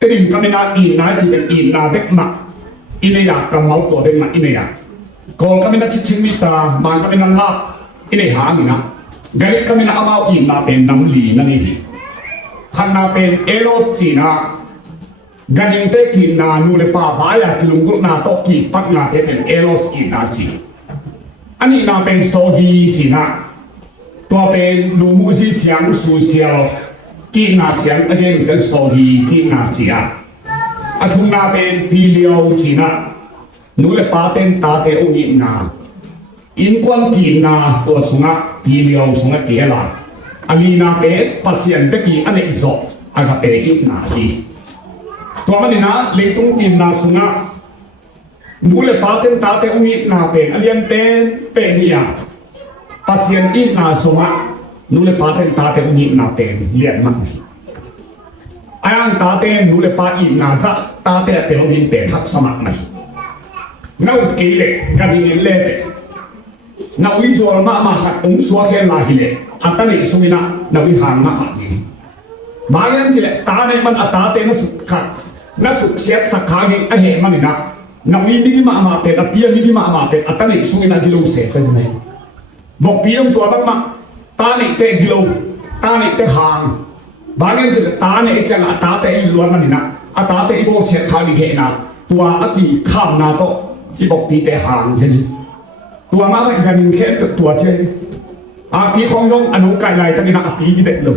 Terim kami na ina chicken ina dek mak ina ya kamal to dek mak ina ya. Kau kami na chichimita man kami na lap ina hangina. Galit kami na amaw ina pen namli na nihi. Kana pen elos China. Galing te kina nule pa baya kilungkut na to ki pat na pen elos ina chi. Ani na pen stogi China. Tua pen lumu si jiang su xiao. Ki na jiang again jen stogi ki na jia. Atung na pen filio China. Nule pa ten ta te ungi na. In kwan ki na tua sunga filio sunga tiela. Ani na pen pasien te ki ane iso aga pe ip na hi. Tua manina leitung ki na sunga. Nule pa ten ta te ungi na pen alien pen pen ya. Pasien ip na sunga. Nule pa ten ta te ungi na pen lian mak. Ayang ta te nule pa ip na za ta te te ungin pen hak samak na hi. Nau kile kadingin lete. Nau iso ma ma sak suwa ken la hile. Atani sumina nau ihan ma hi. Bayan chile ta ne man atate na suksiat sakagin ahe manina. Nau ini ma ma pe apia ni ma ma pe atani sumina gilo se tanai. Bok piam to ma ta ne te gilo ta ne te hang. Bayan chile ta ne changa atate i luan manina. Atate i bo se khali he na. Tua ati kham na to ibok pi te hang jeni. Tua ma ka ganin ke tua che. A pi khong yong anu kai lai tangina a pi de lo.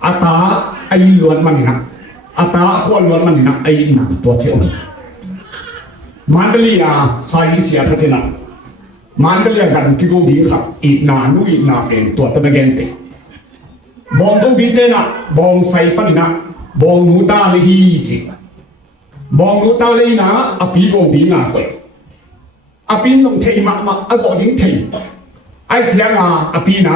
Ata ai luan manina. Ata khol luan manina ai na tua che on. Mandalia sai sia thachina. Mandalia gan ki go di kha I na nu I na en tua ta begente. Bong to bi te na bong sai panina bong nu ta li hi chi. Bong nu ta li na a pi go bi na ko. Api nong thei ma ago ding thei ai chianga api na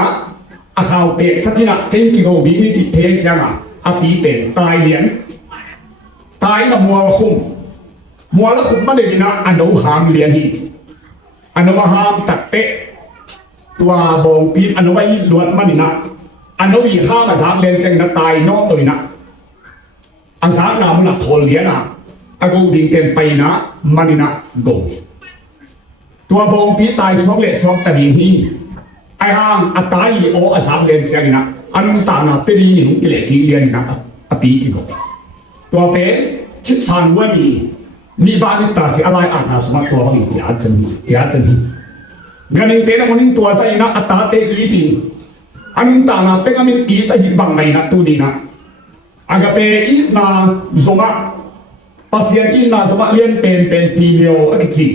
a khao pe satina ten ki go bi ni ti the chianga api pen tai lian tai na mual khum ma de na anu ham lian hi anu ham tak pe tua bong pi anu ai luat ma ni na anu I ha ma sang len cheng na tai no toi na an sa na mu na thol lian na ago ding ken pai na manina goตัวบงปีตายสองเล็กสองตะดีฮีไอห่างอัตายโออาสามเรียนเสียนี่นะอันนั้นต่างนะตีนี่นุ่งกิเลสที่เรียนนะอปีที่ก็ตัวเป็นชิดชันว่ามีบ้านนี่ตาที่อะไรอ่านนะสมัครตัวบางทีอาจจะฮีงั้นเองเต้นวันนี้ตัวใส่นะอัตตาเตอีทีอันนั้นต่างนะเป็นก็มีอีตาหิบังในนะตัวนี้นะอากาเป็นอีนะสมัครปัสยานอีนะสมัครเรียนเป็นทีเดียวอักจี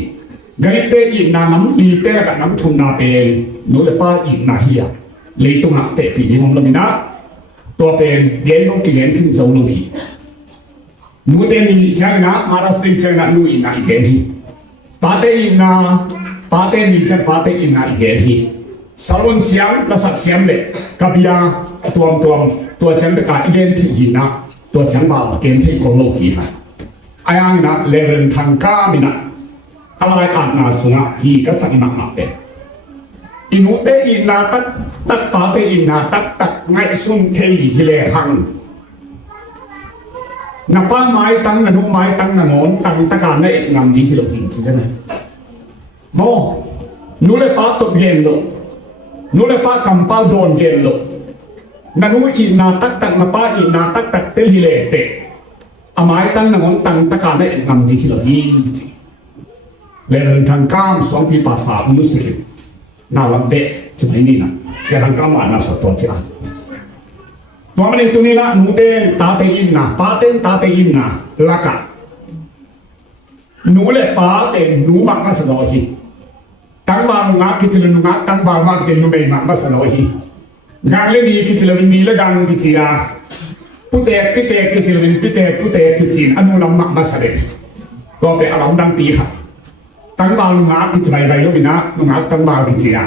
Ganite I na nam I te ka nam thun na pen no le pa I na hiya le tung ha te pi ni mom lamina to pen gen no ki gen thin zo no hi nu te ni chang na marasting chang na nu I na I gen hi pa te I na pa te ni chang pa te I na I gen hi salon siam la sak siam le kapia tuam to chang ka I gen thi hi na to chang ba gen thi ko lo hi ha ayang na level thang ka minaอะไรอ่านนาสุงะฮีก็สั่งมาเป็นอินุเตอินาตักปาเตอินาตักไงซุ่มเทลีฮิเลหังนับป้าไม้ตั้งนันุไม้ตั้งนันอนตั้งตะการในงามนี้ที่เราเห็นใช่ไหมโมนูเลป้าตบเย็นโลนูเลป้ากำป้าโดนเย็นโลนันุอินาตักนับป้าอินาตักเตลีฮิเลเตอไม้ตั้งนันอนตั้งตะการในงามนี้ที่เราเห็นเลนทางก้ามสองปีภาษามุสลิมน่ารักเด็กจะไม่นี่นะเสียทางก้ามอ่านน่าสะท้อนใช่ไหมตัวมันตัวนี้นะนูเต้นตาเตยินนะป้าเต้นตาเตยินนะลักะนูเล่ป้าเต้นนูมักมาสลอฮีตั้งบางงาคิดเลยนูงาตั้งบางมากคิดนูไม่มักมาสลอฮีงานเล่นนี้คิดเลยมีเรื่องคิดจีราพุเตะคิดเลยพุเตะคิดจีนอนุลัมมักมาสลอก็เป็นอารมณ์ดังตีค่ะตั้งบางลุงอาคิดใจไปก็มีนะลุงอาตั้งบางคิดจีนะ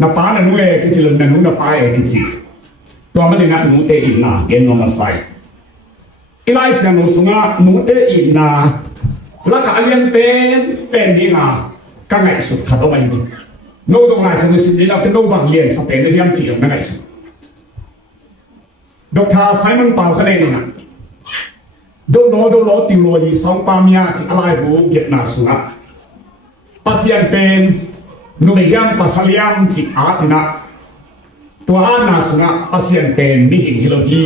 นับป้าหนูคิดเลยหนูนับป้าคิดจีตัวมันเนี่ยหนูเตอินะเกณฑ์นมาใส่อีไลเซียนุสุงะหนูเตอินะแล้วก็เรียนเป็นนี่นะก็ไงสุดขัดเอาไว้ดิโน้ตรงไหนสนุกสุดนี่เราเป็นโน้ตบางเรียนสเปนเรียนจีนก็ไงสุดดร.ไซมอนเปาคะแนนนี่นะ do lo ti lo yi song pa mia chi alai bu get na sunga pasien pen nu me yam pasaliam chi atina tua ana sunga pasien pen mi hin hilo hi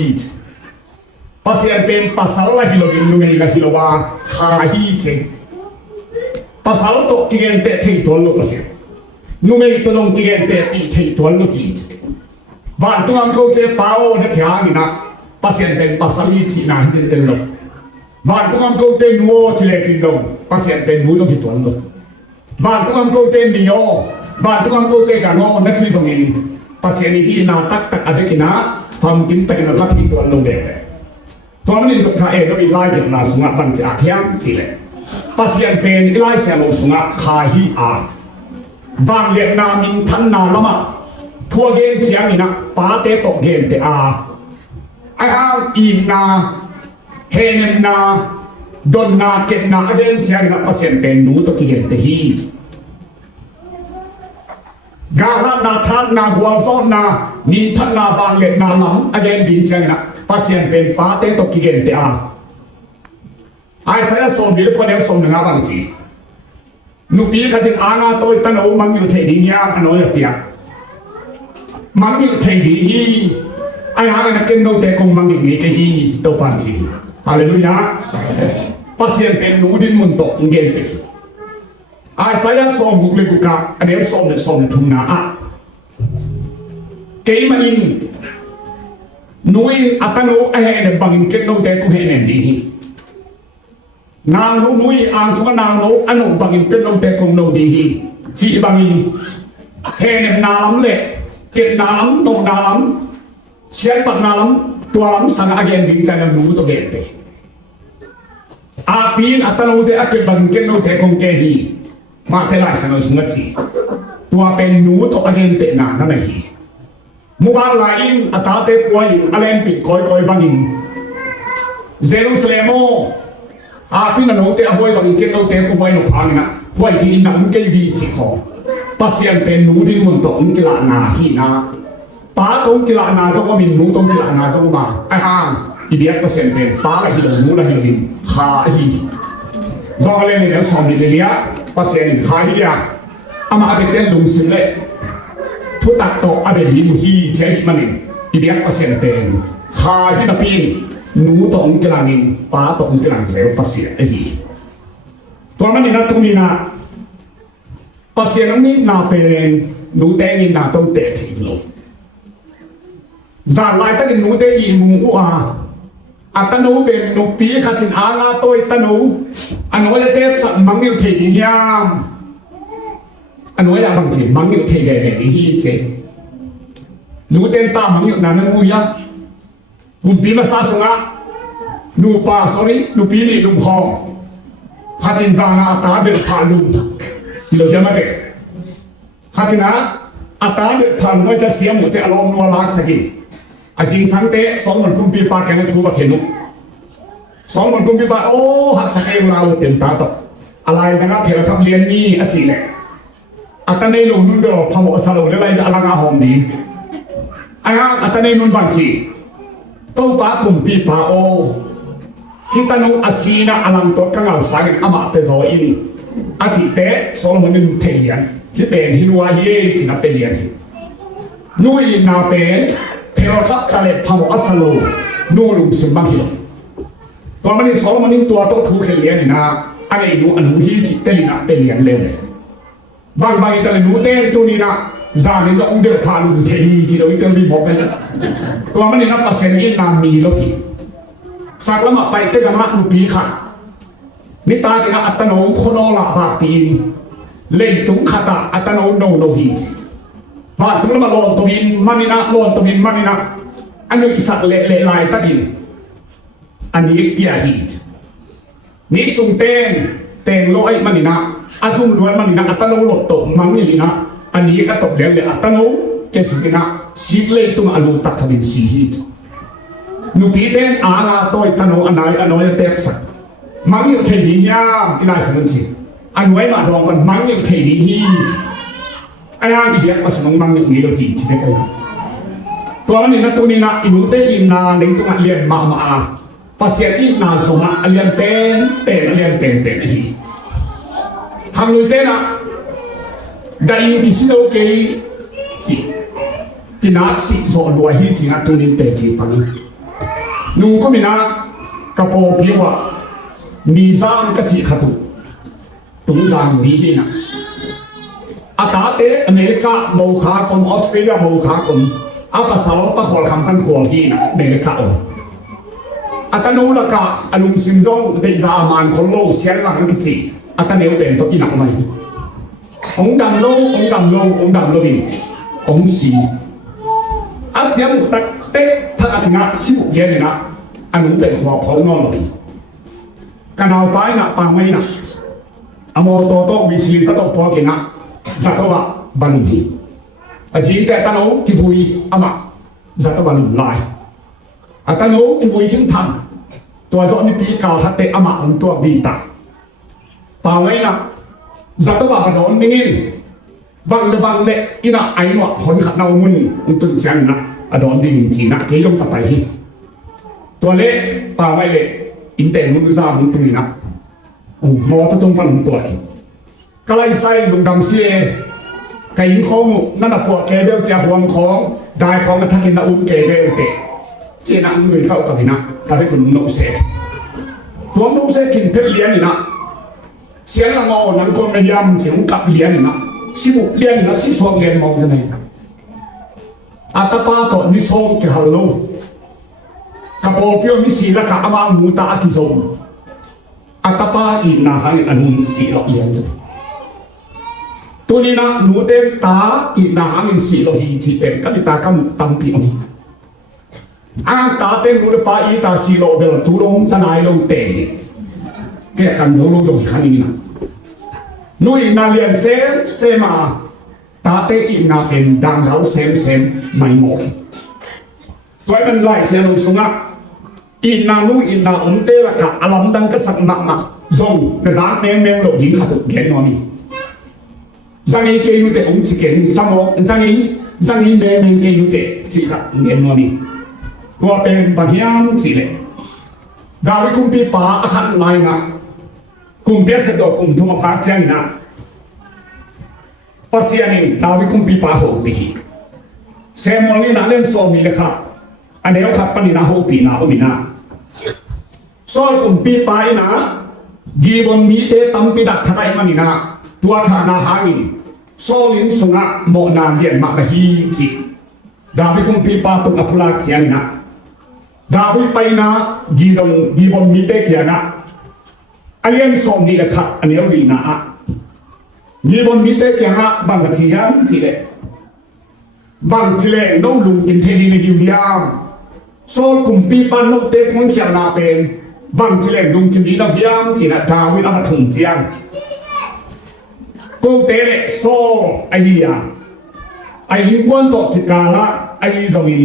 pasien pen pasal la hilo nu me la hilo wa kha hi che pasal to kigen te thei tol lo pasien nu me to long kigen te pi thei tol lo hi van tu am ko te pao ne cha ni na pasien pen pasali chi na hin ten lo van tu am ko te nuo chi le chi lo pasien pen nu lo hi tol lo van tu am ko te ni yo van tu am ko te ka no na chi song in pasien hi na tak adekina pham kin pe na la thi tol lo deตัวมันนี่ลูกค้าเองเราอีไล่จากนาสุงะบังจากเทียมจีเลยปัสยันเป็นอีไล่เสียลงสุงะคาฮีอาบางเรียนนามินทันนาละมาทัวเกนเสียงนี่นะป้าเตตกเกนเตอาไอ้ห้าวอีนาเฮเนนาดนนาเก็บนาเดนเสียงนี่นะปัสยันเป็นดูตกเกนเตฮีกาฮานาทันนากัวซอนนามินทันนาบางเรียนนาลำอเดนดินเสียงนะpasien pen pate to kigen te a ai saya som bil ko ne som nga bang chi nu pi ka tin anga to ta no mang yu the ding ya ano ya pia mang yu the di hi ai ha na ken no te kong mang ni ke hi to pan chi haleluya pasien pen nu din mun to ngen te ai saya som bu le ku ka ane som thum na a ke ma in nuôi atanu ai ne bangin ket no te ku he ne di nang nuôi ang so nang no anu bangin ket no te ku no di chi bangin he ne na lam le ket na lam no na lam sia pat na lam tua lam sang again ding cha na nu to ge te a pin atanu te ak bangin ket no te ku ke di ma te la sa no sunga chi tua pen nu to again te na na hi mubang lain atate puai alen pi koi bangin Jerusalem api na no te ahoy bangin ken no te ko mai no phangina hoi ki na un ke hi chi kho pasien pen nu din mun to un ki la na hi na pa tong ki la na so ko min nu tong ki la na so ma ai hang i biak pasien pen pa la hi lo nu la hi lo din kha hi zo le ni so mi le lia pasien kha hi ya ama ate ten lung sim leทุตัดโตอเบลีมุฮีเจฮิมันอีเดียกเปอร์เซ็นต์เต็มคาฮินาปีนหนูตองกลางินป้าตองกลางเซลปัสเซียไอฮีตัวมันนี่นะตรงนี้นะปัสเซียนั้นนี่นาเป็นหนูเตงินนาต้องเตะทีโลจานลายตั้งหนูเตยิมุงอัวอัตโนเป็นหนูปีขัดสินอาลาโตยตโนอันโนจะเตะสัตว์มังมิวเทยิยามอันนู้นอย่างบางทีมังอยู่เทเดเดที่เจนูเต็นตามังอยู่นั่นนั่นมุยะกุปีมาซาสงะนูป่าsorryนูปีนี่ลุงพอข้าจินจานาตาเด็ดผ่านลุงที่เราจะมาเด็กข้าจินะอัตราเด็ดผ่านว่าจะเสียหมดแต่อารมณ์นัวลักสกินไอ้สิ่งสังเตะสองวันกุปีปาแกนทูบะเขนุสองวันกุปีปาโอ้หักสกิลเราเต็มตาตบอะไรสังกัดเทเลคำเรียนนี่อจิเนี่ยอัตในหลวงนุ่นเดียวพมสโลเลไลอลังอาหอมดีไอ้ฮะอัตในนุ่นบัญชีตู้ปากลุ่มปีปาโอที่ตนุอาศีนะอลังตัวกังเอาสายอามาเตโซอินอาจิเตะโซโลมอนินเทียนที่เป็นฮินัวเย่จินับเป็นเลียนนุยนาเป็นเพลซักทะเลพมสโลนูลุงสิบังฮิโลตัวมันนี่โซโลมอนินตัวโตทูเขลียนนี่นะอันนี้นูอันหูฮีจิเตลินะเป็นเลียนเร็วเลยบางแต่ละนูเต้ตัวนี้นะจานี่ก็องเดียวพาลุงเทียจีเราอีกมีบอกกันตัวมันนี่นับเปอร์เซ็นต์ยี่นามีโลกีสักแล้วมาไปเตกันละนูปีขัดนิตากันอัตโนคนอลาบาปีนเล่นตุ้งขัดอัตโนโนโลฮีบาตุ้งแล้วมาลอนตัวบินมันนี่นะลอนตัวบินมันนี่นะอันนี้สักเละลายตะกินอันนี้เกียร์ฮีนี่สุ่งเต้งร้อยมันนี่นะอาชุมล้วนมันนี่นะอัตโนหลดตกมันนี่นะอันนี้ก็ตกเลี้ยงเลยอัตโนเกสุกินะสิเล่ตุ้งอลูตักขบินสีฮีนูปีเต้นอาณาโตยตโนอันไหนอันน้อยเตะสักมังอยู่เทดียามอีลายสมันสิอันไว้มาดองมันมังอยู่เทดีฮีไอ้ย่างอีเดียกมาสมองมังอยู่นี้เราทีใช่ไหมตัวนี้นะตัวนี้นะอินุเตอินนาเลี้ยงตัวเลี้ยงมาป pasien in na soma alian ten alian ten hi ham lui te na dain kisino ke si tinak si so do hi chi na tu nin te chi pani nung ko mina kapo piwa ni zam ka chi khatu tu zam ni hi na ata te america mo kha kon australia mo kha kon apa salo pa khol kham kan khol hi na america on atanu la ka alung simjong de za man khol lo sian lang ki chi ataneu ten to ina mai ông đầm lô đi ông xì ASEAN tắc tết thắc thằng ngã siêu yên này nè anh muốn để hòa phóng ngon rồi cái nào tái nè bằng mấy nè amo to bị xì sát đầu po kia nè sát đầu bạc bằng gì chỉ cái ta nấu thì vui ama sát đầu bằng lại ta nấu thì vui chính thằngตัวdọn đi tí cao thắt tệ ama ôngตัวbị ta bằng mấy nè Zato ba kadon mingin bang le ina aino hon khat naw mun untun sian na adon ding chi na ke yong kapai hi to le pa mai le inte mun za mun tu na mo ta tung pan to ki kalai sai lung dam sie kai in khong na na po ke deu cha huang khong dai khong na thakin na ke de te che na người kau ka na ta be kun no se to no se kin pe lian na xiên là ngô nắng con cái yam chỉ cũng cặp liền nè xí bụng liền nó xí xoang liền mong thế này atapa to ni som ke hallo kapopio ni sila ka ama muta akizom atapa ina hang anun si lo yen je tunina nude ta ina hang si lo hi chi pen ka ta kam tampi oni a ta te nude pa i ta si lo bel tu rong chanai lo te cái cần thấu luôn rồi khăn na nuôi na liền xem mà ta tê im na em đang gấu xem mày một tôi mình lại xem luôn xuống á in na nuôi in na ổn tê là cả alam đang cái sắc nặng mà dùng cái giá men lộ dính khát được ghé nó đi rằng ý kêu tê ông chỉ kêu rằng ý men kêu tê chỉ khát ghé nó đi qua bên bạc hiam chỉ lệ gạo cũng bị phá khăn lại na cùng biết sẽ được cùng thua phá chân na pasien tawi cùng bị phá hậu đi xem món này lên so mi le khap anh ấy khap pani na hậu pi na omina so cùng bị phá na gibon mi te tam pi dak thai mani na tua tha na hangin so lin sunga mo na lien ma na hi chi dawi cùng bị phá tung apula chiang na dawi pai na gibon mi te kia na alien som ni le khat aneu ri na a ni bon mi te kya ha bang chi yan chi le bang chi le no lung kin the ni le yu ya so kum pi pan no te kon khiam na pen bang chi le lung kin ni na hiam chi na da wi na thung chiang ko te le so ai ya ai hin quan to ti ka la ai zo min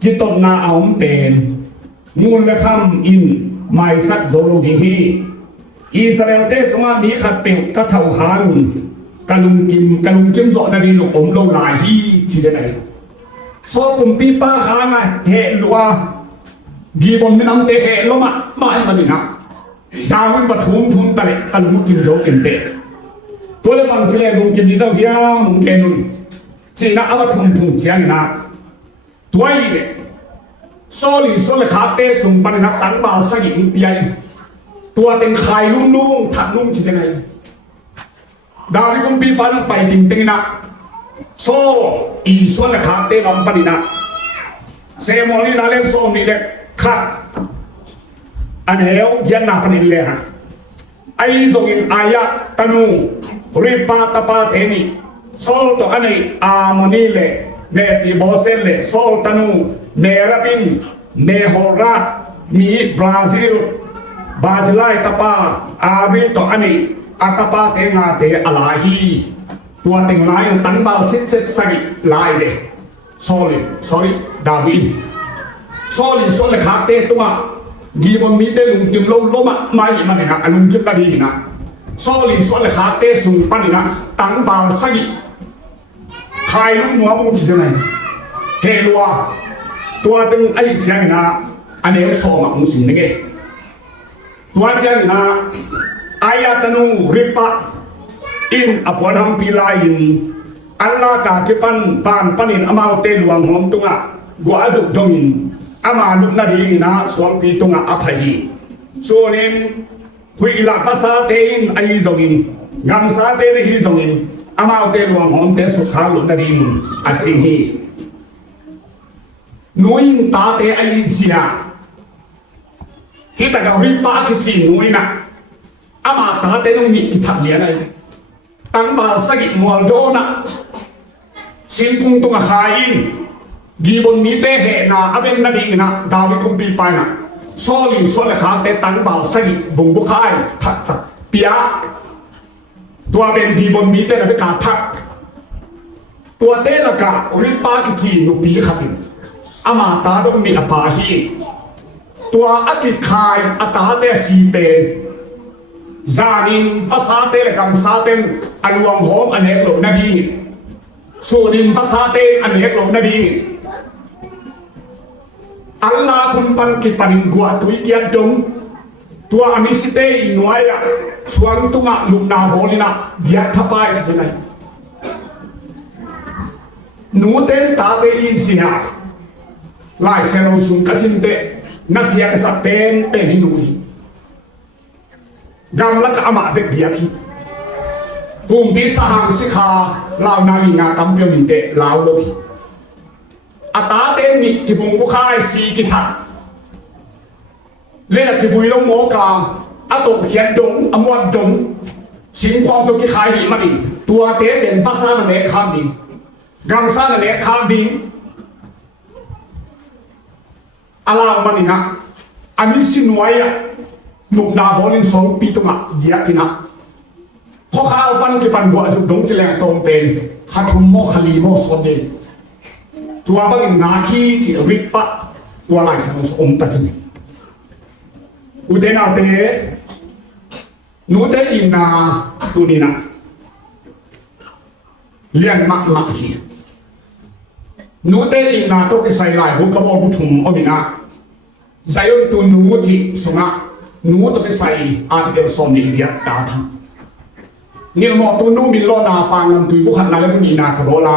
ki to na aum pen ngun le kham in mai sat zo lo di hi Israel te sunga mi khat pe ka thau han kalung kim zo na ri lo om lo la hi chi de nai so kum pi pa ha na he lua gi bon min am te he lo ma ma ni na da win ba thum ta le kalung kim zo ken te to le bang chile lung kim ni da ya mung ke nun chi na aba thum chiang na tuai le so le kha te sum pa na tang ba sa gi pi ai ตัวเต็งไข่ลุ่มถักลุ่มชิดยังไงดาวที่กุมปีปันไปติงติงนะโซอีส่วนละขาเตนอมปนินะเซมอนี่นาเล่นโซนี่เล็กขัดอันเหวยันนาปนิเลยฮะไอ้ทรงอินอายะตนูริปาตปาเทนีโซตัวอันนี้อามอนี่เลยเนติโบเซนเลยโซตนูเนรบินเนโฮรามีบราซิลบาซิลายตาปาอาบิโตอันนี้อาตาปาเองาเตอลาฮีตัวเต็งลายตั้งเบาซิดสักิลายเดsorry ดาวินsorry ส่วนเลขาเตตัวกีบนมีเตลุงจิมโลมาไม่มาเนี่ยนะลุงจิมก็ดีนะ sorry ส่วนเลขาเตสุงปันนี่นะตั้งเบาสักิใครลุงหัวมุงจิตไหนเฮลัวตัวเต็งไอ้เจ้านี่นะ อันนี้สองมุสินนี่ไงตัวเจ้านะอายะตนูริปะอินอภวรพิลายินอัลลาห์กาคิปันปานปันินอามาเตลวังหอมตุงะกว่าจุดดงินอามาลุกนาดีนะสวงปีตุงะอภัยส่วนนี้หุยลาภาษาเตนไอจงินงามสาเตนฮิจงินอามาเตลวังหอมเตสุขาลุกนาดีอัจฉิงฮีนุยตาเตไอเสียkita kau ripa kecil nuina, ama tahte nung ni kita lihat ay, tangba sakit mual dona, simpung tunga kain, gibon mite he na aben na ding na dawi kung pipay na, soli kate tangba sakit bumbukai tak pia, tua ben gibon mite na beka tak, tua te na ka ripa kecil nupi katin, ama tahte nung ni apahin. ตัวอธิคายอัตาเตสีเตนจานินภาษาเตลกัมซาเตนอันวงหอมอันเอกโลนาดีส่วนนินภาษาเตนอันเอกโลนาดีอัลลาห์คุณปันกิปันิกวาตุยเกียดงตัวอามิสเตอินวายะสวงตุงะลุกนาโบลินะเดียทับไปที่ไหนนูเตนตาเตอินสิฮะลายเซโรสุงกัสินเตnasihat kesaten penhinui gamla ka ama de biaki bumbi sahang sikha law nalinga kampion inte law loki ata te ni kibung bukai si kita lena kibui long mo ka atok khian dong amwan dong sin kwang to ki khai hi mani tua te ten paksa na ne kham ding gamsa na ne kham ding alam manina ani sinuaya nuk na bolin song pituma dia kina kho khao pan ki pan bo asu dong chileng tom pen khathum mo khali mo sonde tua bang na khi ti ripa tua lai sang so om ta chini udena te nu te ina tunina lian mak mak hiนูเตอินาโตกิไซไลบุกบอบุถุมอมินาใจยนตุนูจิสุงะนูโตกิไซอาร์ติเกลซอนอินเดียดาทีนี่หมอตุนูมิลโลนาปางันตุยบุขันนาเลบุนีนากบลา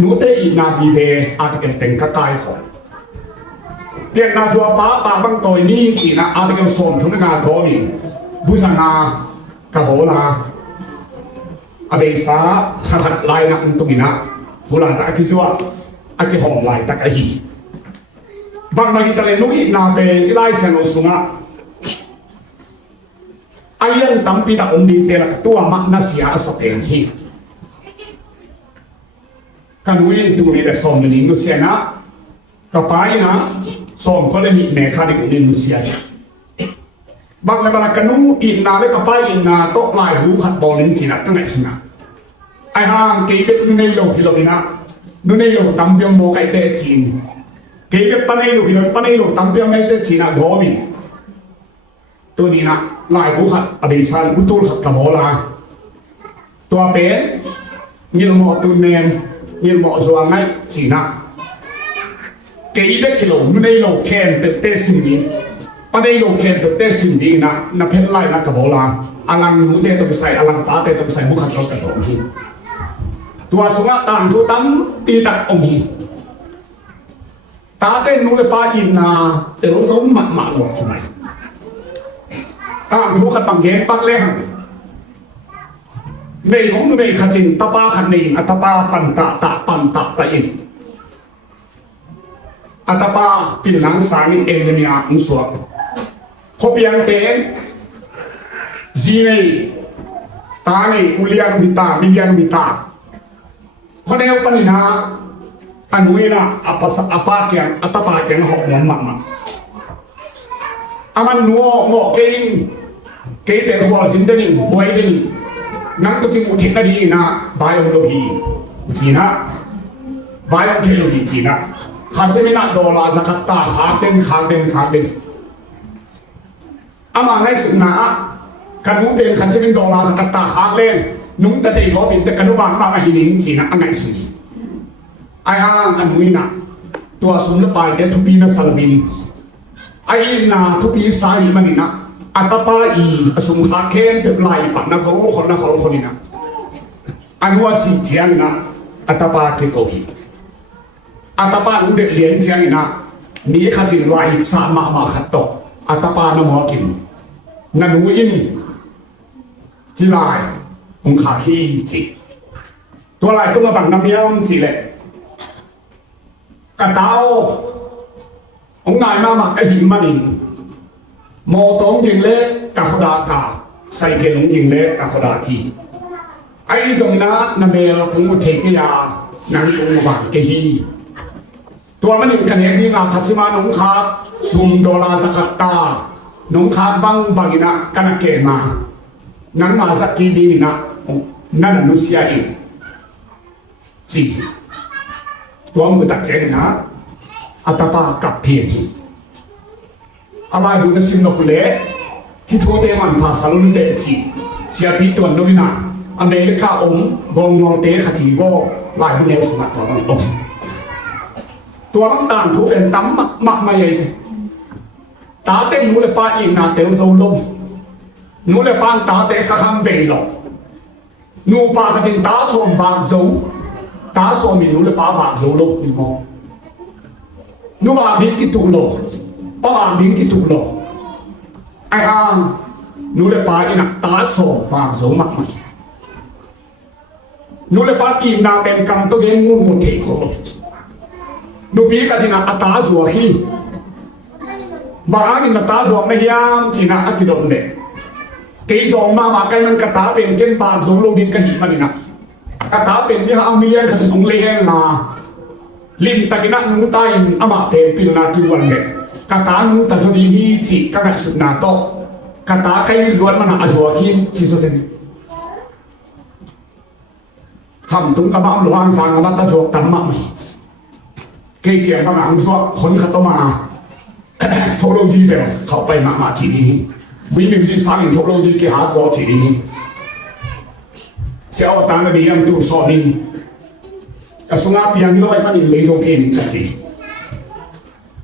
นูเตอินาบีเดอาร์ติเกลเต็งกะกายของเปียนนาจัวป้าปาบังตอยนี่จีนะอาร์ติเกลซอนทุนงาโกนิบุษนากบลาอเบสาขัดไลนักตุมินะบุลาตะคิซัวอาจจะหอมลายตะกะฮีบางทีตะเลนุยนาเบนไลเซนอสุงะอายังตัมปีตะอมดีเตละตัวมักนาเสียสเปนฮีกันวินตูนี่เดสอมนี่มุเซียนะกะปายนะสอมคนนี้เมคาดิกุนิมุเซียบางในบางกันนู้อินนาเลกะปายอินนาโตลายหูขัดบอลนินจีนะตั้งไหนสินะไอห่างเกย์เบ็ดในโลกฮิโลบินะนูในโลกตั้มเปียงโมไกเตจีนเกี่ยวกับปัญหาโลกฮิโลปัญหาโลกตั้มเปียงไกเตจีนอะดอมิตัวนี้นะลายบุขัดอดีสันอุตุลขัดกับโบลาตัวเป็นยินหมอตุนเนมยินหมอสว่างไงจีนะเกี่ยวกับฮิโลนูในโลกแคนเตสินดีปัญหาโลกแคนเตสินดีนะนับเพลไล่นักกับโบลาอลังนูเตต้องใส่อลังตาเตต้องใส่บุขัดโลกกับตัวนี้ตัวสุงะตันทุตัมตีตักอมีตาเต้นนูเลปาอินนาเดี๋ยวสมมัดมาหลอกทำไมตังทุกขัดปังเย็นปังเล่งในของนูในขจินตาปาขันนีอัตปาปันตะปันตะไปอินอัตปาปินหลังสานิเอเดเนียอุสวะพบยังเป็นจีเนตาเนอุเลียนบิตามิเลียนบิตาคนเดียวปัญหาอันนี้นะapa kian atapa kianหอกมันมาอามันนัวงอเก่งเป็นหัวสินเดนิบวยเดนินั่งตุกิมุทินาดีนะไบโอโลจีจีนะไบโอเทโลจีจีนะข้าศึกมินาดอลลาร์จะขัดตาขาเด่นอามันให้สุนัขกันรู้เป็นข้าศึกมินาดอลลาร์จะขัดตาขาเล่นนุ่งแต่เด็กก็เป็นแต่กันรู้ว่ามาหินินจีนะอันไหนสุดไอ้ห่างอันนี้นะตัวสมุนไพรเดทุปีนัสลาบิน ไอ้นาทุกีสายมันนะอัตปาอีสุมขาเคนเตไลปะนักโลคนนักโลคนนี้นะอันว่าสิเจียนนะอัตปาเกโกฮีอัตปาลุงเด็กเลี้ยงเจียนนะมีข้าจิไลสามาขัดตกอัตปานมอกินนันหูอินที่ลายองขาขี้จีตัวลายตัวบังน้ำเยี่ยมจีเลยกระเต้าองนายมากระหิมมันอินโมตงยิงเล็กกะขดากาใส่เกลงยิงเล็กกะขดาทีไอ้ตรงนั้นนเบลคงเทกยานังคงบังเกฮีตัวมันอินกันเองนี่งาคัสมาหนงคาซุมโดลาสกัตตาหนงคาบังบักินะกันเกมานังมาสักกีดีนะนั่นนุษยาอินจีตัวมันตัดเจนนะอัตปากับเพียงฮีอะไรดูนสิงคโปร์ที่ทั่วเตมันภาษาลุนเตจีเสียปีตัวนู้นนะอเมริกาองบองมองเตขัดทีก็ลายเป็นเนสมาตัวนั้นองตัวต่างทุกเป็นตั้มมักมาใหญ่ตาเต้นู้นเลยป้าอีกนาเตลโซลมนู้นเลยป้าตาเตะข้ามเบลล์นู้ป้าขัดทีตาสวมบางโซตาสวมมีนู้นเลยป้าบางโซลมมีมองนู้ป้าบินกิตุโลป้าบินกิตุโลไอ้ห่างนู้นเลยป้าอีนักตาสวมบางโซมากมายนู้นเลยป้ากินนาเป็นกำตัวเองงูมุดเทโคดูปีกันที่น่ะอัตราสัวขี้บางอันอัตราสัวไม่ยามที่น่ะอัติดมเด็กตีสองมากันมันกระตาเป็นเก้นบางสงโลดินกันหิมันนี่นะกระตาเป็นนี่ฮะเอามีเลี้ยงขัดสงเลี้ยงนาลิมตะกินักนุ่งใต้อามาเป็นปิลนาจุวันเด็กกระตานุ่งตะชดีฮีจิกระไรสุดนาโตกระตาใครล้วนมันอาสัวขี้จิสุเซนทำตุ้งกระบะหลวงสางกระบะตะโจกตั้มมาไหมเกี่ยงบางอันสวะคนขัดต่อมาโทโลจีแบบเขาไปมาจีนี้วิมิวสิสร้างโทโลจีเกี่ยหาจอจีนี้เสียอตังค์ดีอันตัวสอดินกระสุนอาปียงร้อยมันอินเลยโจเกนจัดสิ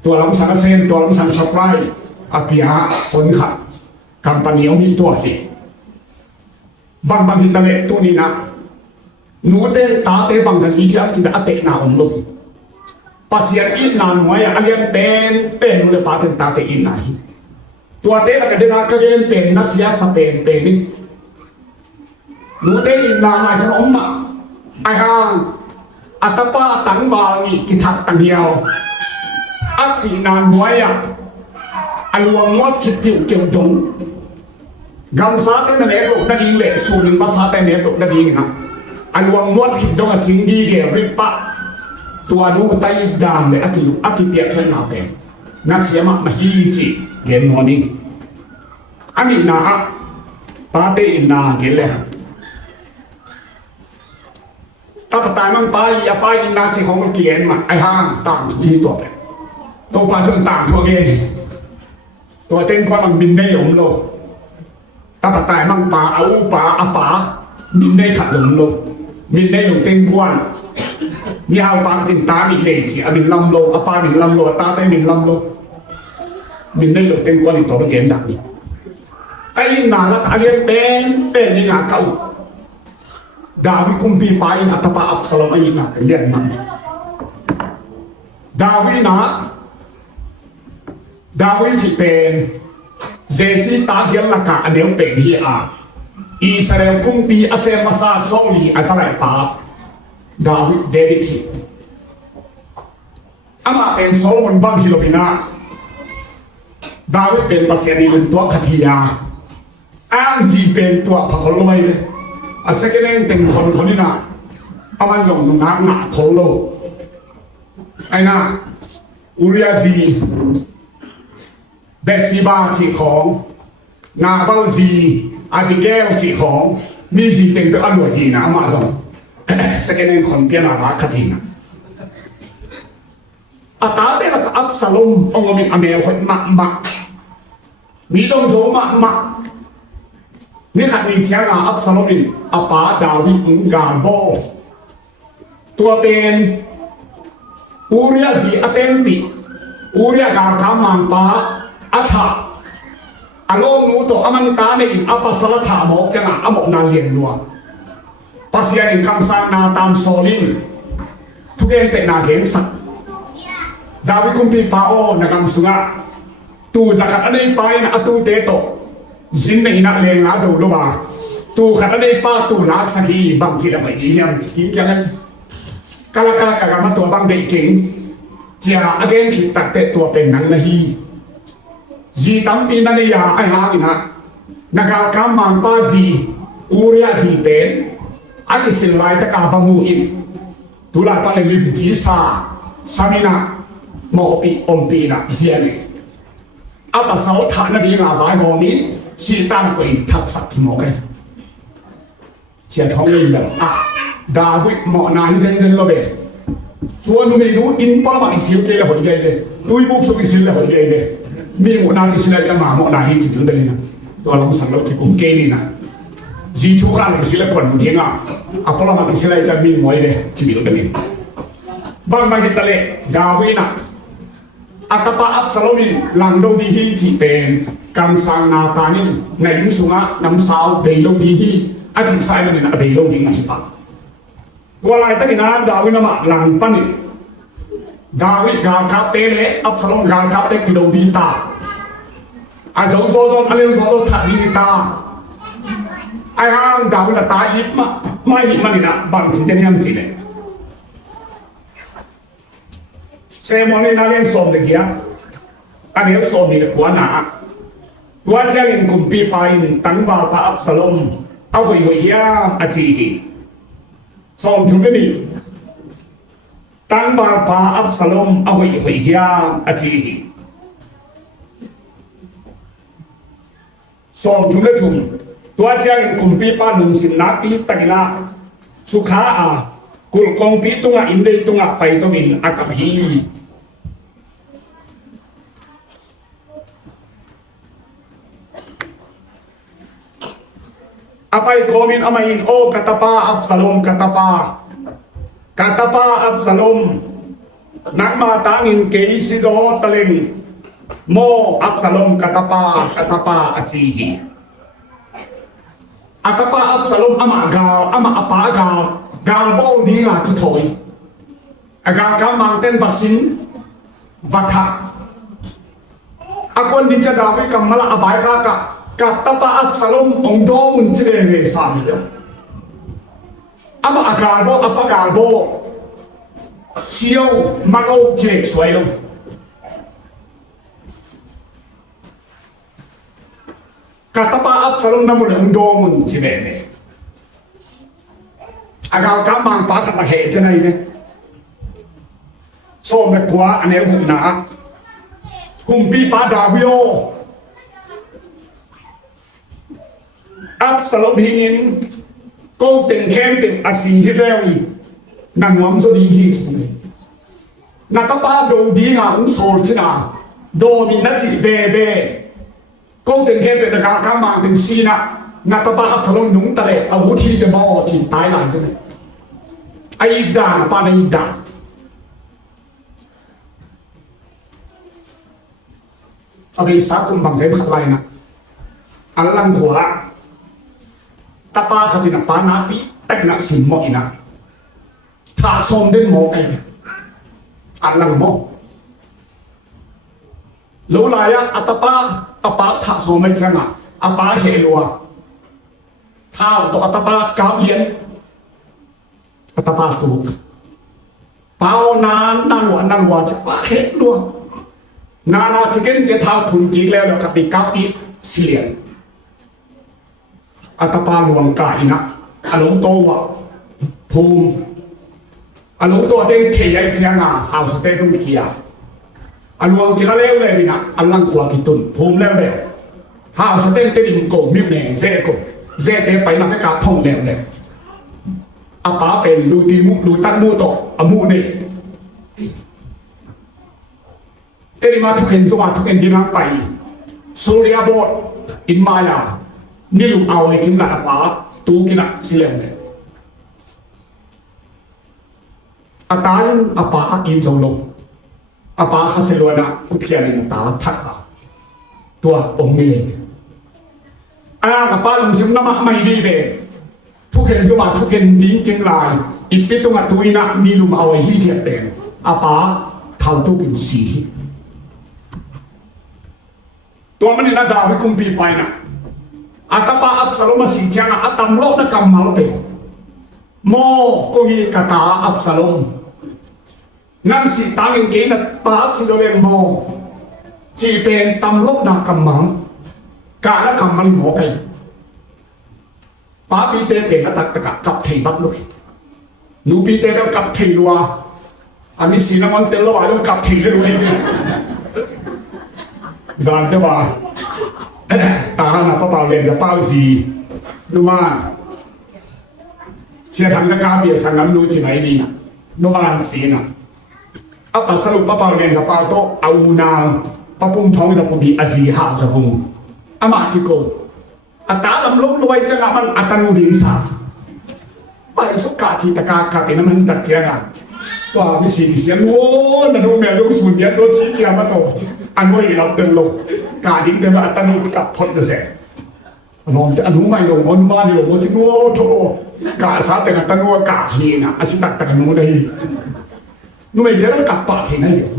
ตัวลำสังเซนตัวลำสังสปายอาปียะคนขัดกัมปานีมีตัวสิบางหินทะเลตัวนี้นะนูเต้ตาเตบังทันอีกอย่างที่จะเตะหน้าองลูกpasien ina noya alian pen nu le paten tate ina hi tua te la kadena ka gen pen na sia sa pen ni nu te ina na sa omma ai hang atapa tang ba ni ki thak tang hiao asina noya alwang ngot ki tiu tiu dong gam sa te na le ro na ding le su ning ba sa te ne ro na ding na alwang ngot ki dong a jing di ge ri paตัวนู้ไตดามเลยอากิเปียขึ้นมาเป็นนักเสียมาฮีจิเกนนอนิอันนี้นาปาเตอินาเกลเลยถ้าปตายมันไปอย่าไปอินาสิของมันเกียนมาไอ้ห้างต่างที่ตัวเป็นตัวปลาชนต่างทั่วเกนตัวเต้นความมันบินได้หยมโลถ้าปตายมันปลาเอาปลาอาปาบินได้ขัดหยมโลบินได้หยมเต้นควันยาวปากจินตามีเลนสิอบินลำโลอปาบินลำโลตาเต้บินลำโลบินได้หลบเต็มกว่าในตัวเกมดักนี่ไอ้ยินนาละอาเลียนเป็นนี่งาเก่าดาวิคุมปีไปนะตะปาอับสลามไอ้ยินนาเลียนมันดาวิจิเป็นเจสิตาเดียนละกะอันเดียวเป็นเฮียอิสราเอลคุมปีอาเซมาซาโซลีอาซาไรปาดาวิดเดวิดที่อามาเป็นโซโลมอนบังฮิโลบินาดาวิดเป็นปัสยานีเป็นตัวขัดยาอังจีเป็นตัวพักโลไว้เลยอาศัยเล่นเป็นคนนี้นะอามันยงนุ่งหนักโคโลไอ้น่ะอุริยาซีเบสซีบาที่ของนาบาลซีอาบิเกลที่ของนี่สิเป็นตัวอันหลวงยีนะอามาส่งsekarang konten apa katina atau ada Absalom orang Amel mak Bidong mak ni kan ni siapa Absalom ini apa David enggak boh tua Uria si atempi Uria gak kamang pa อาชาอารมณ์นู้ตัวอมันตาในอภัสรธาหมอกจังอมอกนาเลียนนัวภาษาอินคำสั่งนาตามโซลินทุกเอ็นเตนาเกงสักดาวิคุมปีปาโอนักำสุงะตูจะขัดอะไรไปนะตูเตโตจินในนักเลงลาดูโลบาตูขัดอะไรป้าตูลักสักีบางทีเราไม่ดียังกินกันเลยกาลกามาตัวบางเด็กเก่งจะอเกนคิดตัดเตตัวเป็นนังนะฮีจีตั้มปีนันยาไอฮากินะนักการมังป้าจีอูเรียจีเป็นอากิสิลไลตะกาบามูอินตุลาตะเลลิมจีซาสามินะโมปีอมปีนะเจียนี่อาตาสาวฐานดีงาบายหอนี้สีตานกุยทักสักที่หมอกันเสียท้องเลยแบบดาวิดหมอนาฮิเซนเดนโลเบตัวนู้นไม่รู้อินปอลมาคิสิลเกลหอยใหญ่เลยตุยบุกสุกิสิลหอยใหญ่เลยมีหมอนาคิสิลจะมาหมอนาฮิจิลเบลินะตัวเราสั่งเราที่กุมเกนี่นะจีชูกันคิสิลคนมุดีงาอะปอลมาคิสิลจะมีหมอยเลยจิลเบลินะบางฮิตเลดาวินะอัตปาอับสโลมินลังโดดีฮีจีเป็นกำสังนาตานินในยุสุงะน้ำสาวเบลโลดีฮีอาจิไซมันเนี่ยเบลโลดีไงปะว่าไรตั้งนานดาวินามาลังปันนี่ดาวิกาคาเตเลอับสโลมกาคาเตกิโดดีตาอาจงโซโซอะไรโซโซทัดดีตาไอ้ห้างดาวินาตาอิบมาไม่หิมันนี่นะบางสิ่งที่ยังจีเลยเซมอนี่นาเลียนสมเดียอันนี้สมนี่เลยกว่าหนาว่าเจ้าอินกุมปีไปตั้งบาปอับสลมเอาไว้ไว้ยาอาชีฮีสมชุดนี้ตั้งบาปอับสลมเอาไว้ยาอาชีฮีสมชุดนี้ชุมตัวเจ้าอินกุมปีปาหนุ่มสินนักปีตักินาสุขากุลกองปีตุงอินเดตุงไปตวินอากับฮีapa ikomin amain o katapa Absalom katapa Absalom nak matangin kay sido taling mo Absalom katapa achihi atapa Absalom ama apa galbo di nga tutoy kamang ten basin batha akon di Dawi kamala abay ka katapa Absalom ang domun sile sami dia ama agalbo apa galbo siyo mano jek swelo katapa Absalom namun ang domun sile agal kamang pakat na he janay ne so mekwa ane na kumpi pa Davio Absalom hingin câu tình khen tình asi hết reo đi nằm ngắm số đi gì na các ba đồ đi ngà cũng sôi chứ nào đồ mình đã chỉ về câu tình khen tình là cả mang tình xin na các ba Absalom đúng ta lệ vũ khí để bỏ chỉ tái lại thế này ai đàn pa này đàn ở đây sáng cùng bằng giấy khắc lại nè anh lăn khỏa tapa katina panapi takna simmo ina tha som den mo kai alang mo lo la ya atapa apa tha som mai changa apa he lua tha to atapa ka lien atapa tu pao nan wa cha pa he lua na chicken je tha thun ki le lo ka pi kap ki silienอัตปาหลวงกายนะอารมณ์โตวะภูมิอารมณ์ตัวเด้งเขียเชียงอ่ะหาวสเตตุ้งเขียอารมณ์กินแล้วเลยนะอันลังขวากิตุนภูมิแล้วหาวสเตนเตดิมโกมิวเน่เซโกเซเตไปนักไม่กล้าท่องแล้วเลยอาป้าเป็นดูตีมุดูตั้งมูโตอามูนี่เตดิมาทุกเห็นสวัสดิ์ทุกเห็นดีนักไปสุริยบดอินมายานี่ลูกเอาไอ้กินหน้าป้าตูกินหน้าสิเลนเนี่ยอาตานอาป้ากินสองลงอาป้าข้าเสลวนะกุเทียนในตาทัก ตัวองค์เองกับป้าลงซิมน้ำไม่ดีเลยทุกเห็นสวัสดิ์ทุกเห็นดิ้งเก่งลายอีกปีตรงตุยนักมีลุมเอาไอ้ที่เทียบเป็นป้าเท่าทุกกินสีตัวมันนี่น่าดาวให้กุมปีไปนะตาป้าอับสลมมาสีเชียงตำโลกนักกรรมมาเป็นโมก็มีกตาอับสลมนั่นสิตาเงินเก่งนะป้าสิโดเรโมจีเป็นตำโลกนักกรรมกาละคำมันหมอไก่ป้าปีเตเป็นนักตะกับเทบัตลุยหนูปีเตแล้วกับเทลัวอันนี้สีน้ำมันเตลว่าต้องกับเทเลยจานเดว่าตาหน้าป้าเปล่าเรียนจะเป้าสีดูมาเชียร์ทางสกาเบียสังกัดรู้ที่ไหนดีนะโนบาลสีนะปัสสรุปป้าเปล่าเรียนจะเป้าโตเอานาป้าปุ่มท้องจะปุ่มดีอาซีหาจะปุ่มมาที่โกตาดำล้มรวยจังมันตนูดินสาไปสุกาจิตกาคาเป็นมันตัดเจียงตัวมิสิเสียงโว้นดูแม่ลูกสุดเนี่ยโดนชี้เจียมาโตอันนู้นเราเดินลงกาดิ้งเดินมาตนูกับพอดเสร็จลองจะอนุไม่ลงอนุมาดีลงจิโก้โตกาสาแต่กับตนูกาเฮนะอาศิตักตะนูได้นู้นเดี๋ยวกับปะเทนั่นเดียว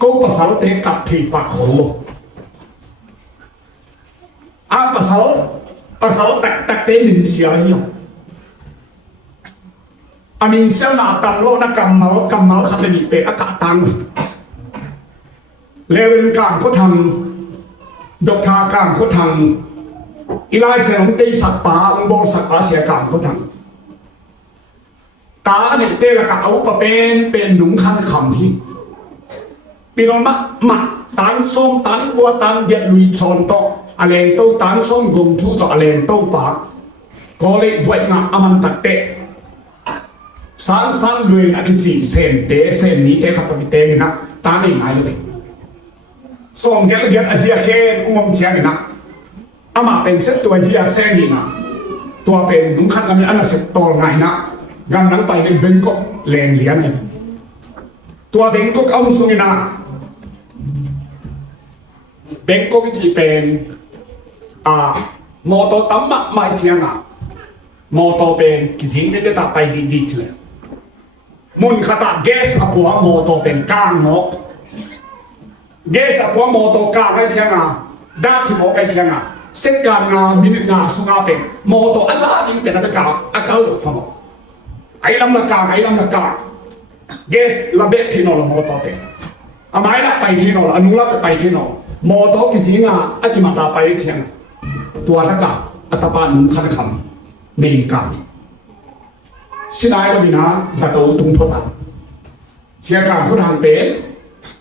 ก็ภาษาเตะกับเทปะโขpasal tak tenin siapa yang amin siapa tam lo nak kamal kata ni pe akak tang lewen kangเขาทำดอกทากางเขาทำอีไลเสียงตีสัตว์ป่าองบอสัตว์ป่าเสียกางเขาทำตาเนี่ยเตะละกะเอาปะเป็นหนุ่มคันคำที่ปีนมัดตันส้มตันวัวตันเดียลุยชอนโตอะไรโตตันส้มกลมทุกต่ออะไรโตปากก็เลยบวชมาอามันตัดเตะสันเลยนะที่สี่เซนเตะเซนนี้เตะขับไปเตะนะตาไม่หายเลยส่งแกเรียนอาเซียเคนอุ้มเชียงนะอามาเป็นเซตตัวอาเซียเซนนี่นะตัวเป็นหนุ่มขันกันมีอันนั้นเซตตัวไงนะกำลังไปในเบงกอกแรงเหลียนเนี่ยตัวเบงกอกเอาสุนินะเบงกอกที่เป็นมอโตตั้มมาไม่เชียงมอโตเป็นกิจนี้ได้ตัดไปดีๆเลยมุนขตาเกสกับพวกมอโตเป็นก้างนกเกสกับพวกมอโตก้างไอ้เชียงด้าที่มอไอ้เชียงเส้นการงานมินงาสุงาเป็นมอโตอาซาบินเป็นอะไรกันอาการหลุดพอไอ้ลำนักการเกสระเบิดที่นอละมอโตเป็นอาไม้ละไปที่นอละอนุละไปที่นอมอโตกิจนี้อาจิมาตาไปเชียงตัวทักกะอัตปานุขันคำเมงกาสิได้เราดีนะจะโตตุงพอดเสียการพูดทางเป็น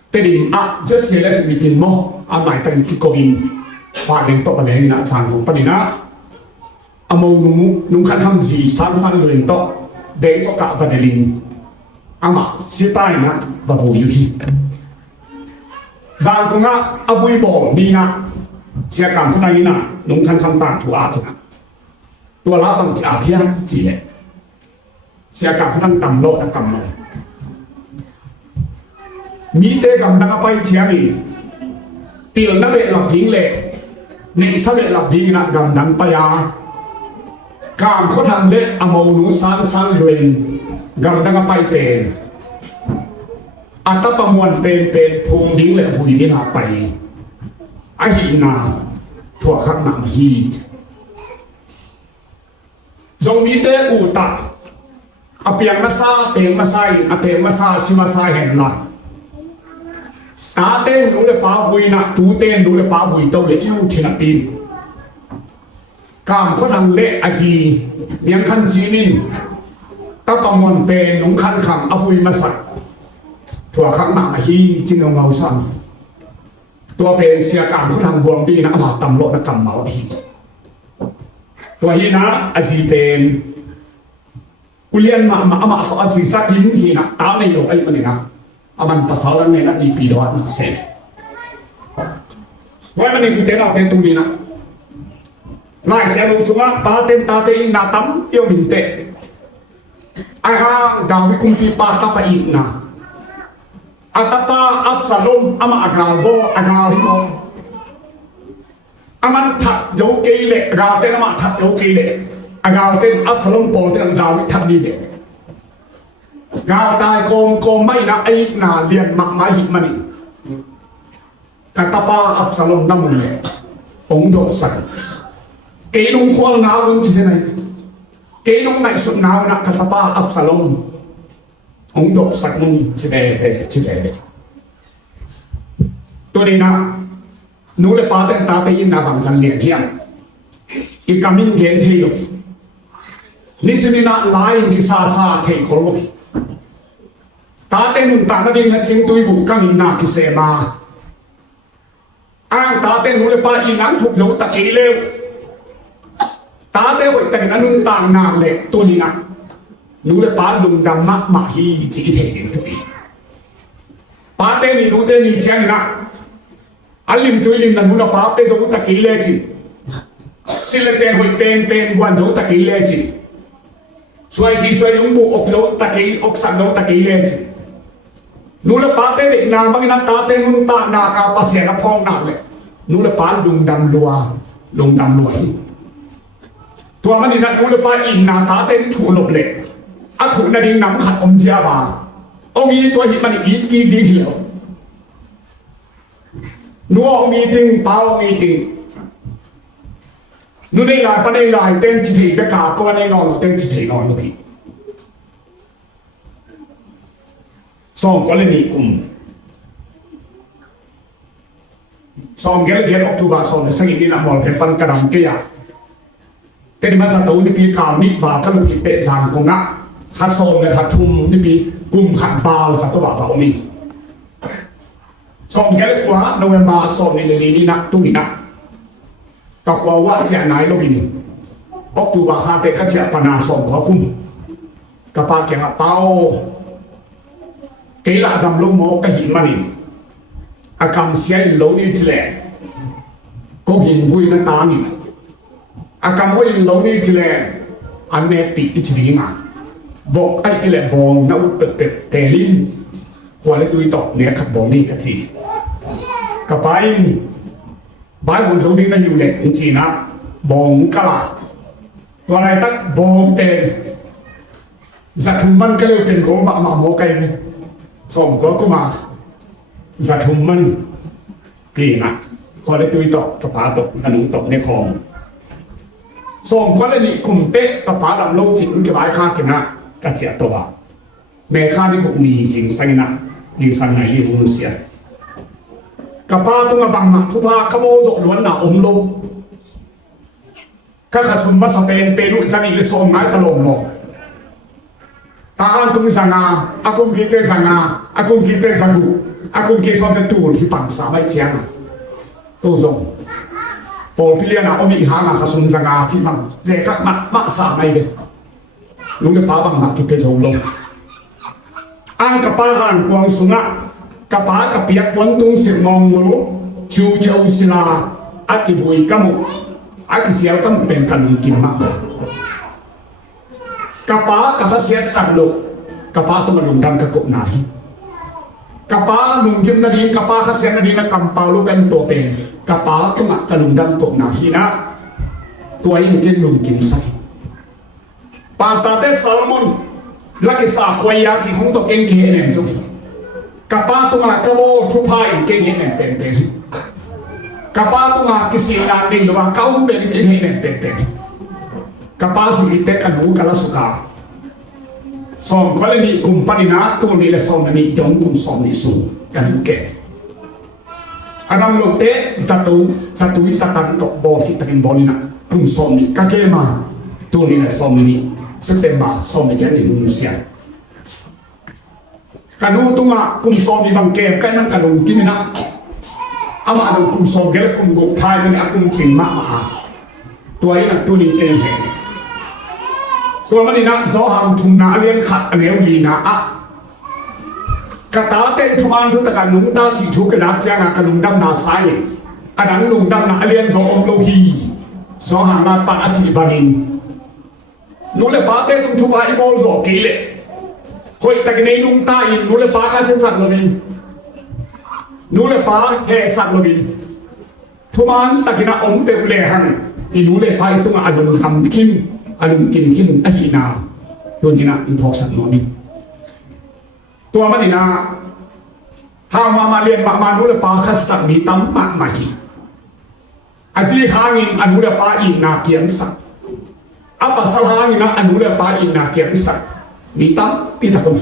แต่ดิมจะเสียแล้วสิมีตินโมหมายถึงกิโกบินว่าเด็กโตประเด็นนะสารของปนินะโมนุ่งขันคำสีสั้นเลยโตเด็กก็กะประเด็นมาสิตายนะบะบูอยู่ที่สารของบุยบอกดีนะเสียการพูดทางนี้นะนุ่งขันคำต่างถูกอาจนะตัวละต้องจะอาเทียนจีเลยเสียการพูดทางต่ำโลกต่ำโลกมีเตะกับนักไปเชียงอีตีหลังนักเบะหลับยิงเลยในสเบะหลับยิงนักกำนันปยาการเขาทำเล็ดอโมนุสันเรียนกำนักไปเป็นอัตประมวลเป็นภูมิดิ้งเลยภูมิดิ้งไปอาหินาถั่วขักหนังฮีทรงมีเตะอูตัดอเปียงมาซาเตงมาไซอเตงมาซาชิมาซาเห็นละตาเต้นดูเลยป้าบุยนะตูเต้นดูเลยป้าบุยเต้าเลยยูเทนปีนกามเขาทำเละอาชีเลี้ยงขันชีนินตะปมวนเป็นหนุ่มขันคำอบุยมาสักถั่วขักหนังฮีจิงเอาเงาซ้ำตัวเป็นเสียการเขาทำบวมดีนะมาตำโลกนักกรรมเมาฮีตัวฮีนะอาชีเป็นอุเลียนมาเขาอาชีสักทีมฮีนะตาในโลกไอ้มันนี่นะมันภาษาละเนี่ยนะดีปีดอนเสร็จว่ามันนี่กูเต้นเอาเต้นตรงนี้นะนายเสียลงสุงะตาเต้นนาตั้มเอี่ยวบินเตะไอ้ห่าดาววิคุมปีปาตาไปอีกนะอัตตาอับสลมอามาอากาโบอากาฮิโม aman thak jo keile gauten ama thak jo keile agauten Absalom poten David thak ni de gao tai kom mai na ai na lian mak mai hi mani katapa Absalom namun le ong do sak ke nung khwal na won chi se nai ke nung nai sum na na katapa Absalom ong do sak nung chi de to ni na nu le pa ten ta te yin na bang chan lian hiam I kamin gen thei lo ni se ni na lain ki sa thei khol lo ta te nun ta na ding na ching tui bu kamin na ki se ma ang ta te nu le pa I nan thuk jo ta ki le ta te hoi ta na nun ta na le to ni na nu le pa lung dam ma hi chi thei ding tu bi pa te ni nu te ni chang na alim tu lim na nu la pa pe jo ta ki le chi sila te hoi pen wan jo ta ki le chi suai hi suai yung bu ok jo ta ki ok san jo ta ki le chi nu la pa te na bang na ta te nun ta na ka pa sia na phong na le nu la pa lung dam lua hi tua man na nu la pa in na ta te thu lop le a thu na ding nam khat om jia ba ong yi tua hi man I ki di hi lo nu ong yi ting pa ong yi ting nu dei lai pa dei lai ten chi thi be ka ko nei no ten chi thi no no ki song ko le ni kum song gel October song sang ni na mol pen pan kadam ke ya te ni ma sa to ni pi ka ni ba ka lu ki pe sang ko na kha song le kha thum ni pi kum khan ba sa to ba ba o mi song gel kwa November song ni le ni na tu ni na ka kwa wa sia nai lo bin October kha te ka sia pa na song ko kum ka pa ke nga pao cái là đầm lông mỏ cái hình mani à cầm xe lâu đi chile có hình vui nó ta nè à cầm vui lâu đi chile anh nè bị đi chile mà vọc ai cái là bòn nó tự tè linh qua lấy tôi tọt nè khắp bòn đi cái gì cái bài hồn sống đi nó nhiều lệ cũng chỉ na bòn cả là qua lại tắt bòn tè giặt thùng băng cái lều tiền gỗ mà mỏ cây song ko ma za thum man ti na ko le tui to ka pa to na nu to ne khom song ko le ni kum te ka pa dam lo chin ke bai kha ke na ka chia to ba me kha ni ko ni jing sang na jing sang nai li mu sia ka pa to ma bang ma thu pa ka mo zo luan na om lo ka kha sum ma sa pe lu sa ni le som mai ta lom lo tahan tung sanga akung kite sanga akung kite sangu akung ke so te tu hi pang sa mai chiang to zong po pilian na omi ha na khasum sanga chi mang je ka ma sa mai de lu le pa bang ma ki ke zong lo ang ka pa han kwang sunga ka pa ka piak pon tung sir mong lu chu chau sila akibui kamu akisial kam pen kanung kim ma kapa kata siat sablo kapa tu melundang ke kok nahi kapa nungjum nadi kapa khasiat nadi na kampalu pen tope kapa tu mak kalundang kok nahi na tuai mungkin mungkin sai pastate Salomon laki sa kwaya chi hung to keng ke nem so kapa tu mak kabo thu pai ke he nem ten ten kapa tu mak kisi na ni lo kaum pen ke he nem ten ten kapasi ite kanu kala suka som kwale ni kumpani na tu ni le som ni dong kum som ni su kanu ke adam lo te satu satan to bo si takin bolina kum som ni kakema tu ni le som ni september som ni ni Indonesia kanu tu ma kum som ni bang ke kai nan kanu kimina ama adam kum som gele kum go thai ni akum chin ma tu ai na tu ni keตัวมันนี่นะโซหามทุนนาเลี้ยงขัดอันเดียวลีนะอะกระตาเต้นทุมันทุตกันลุงตาจิชุกนักเจ้างกันลุงดำนาไซอันนั้นลุงดำนาเลี้ยงโซอมโลฮีโซหามนาปันอจิบานินนูเลปาเต้นทุบายบอลโซกีเลหอยตะกันในลุงตาอินนูเลปาข้าเส้นสัตว์โลบินนูเลปาเฮสัตว์โลบิน ทุกมันตะกินะอมเตเลหังอินูเลไปตุงอารมณ์ทำคิมอารมณ์กินคิมอหินาตัวนี้นะอินทอกสันโนนี่ตัวมันนี่นะถ้ามาเรียนมาดูเลยปาคัสสักมีตั้มมากมาฮีอาศัยหางินอนุเลปาอินนาเกียงสักapa salahnya nak anu le pa in na kiam sak mi tam pi ta kom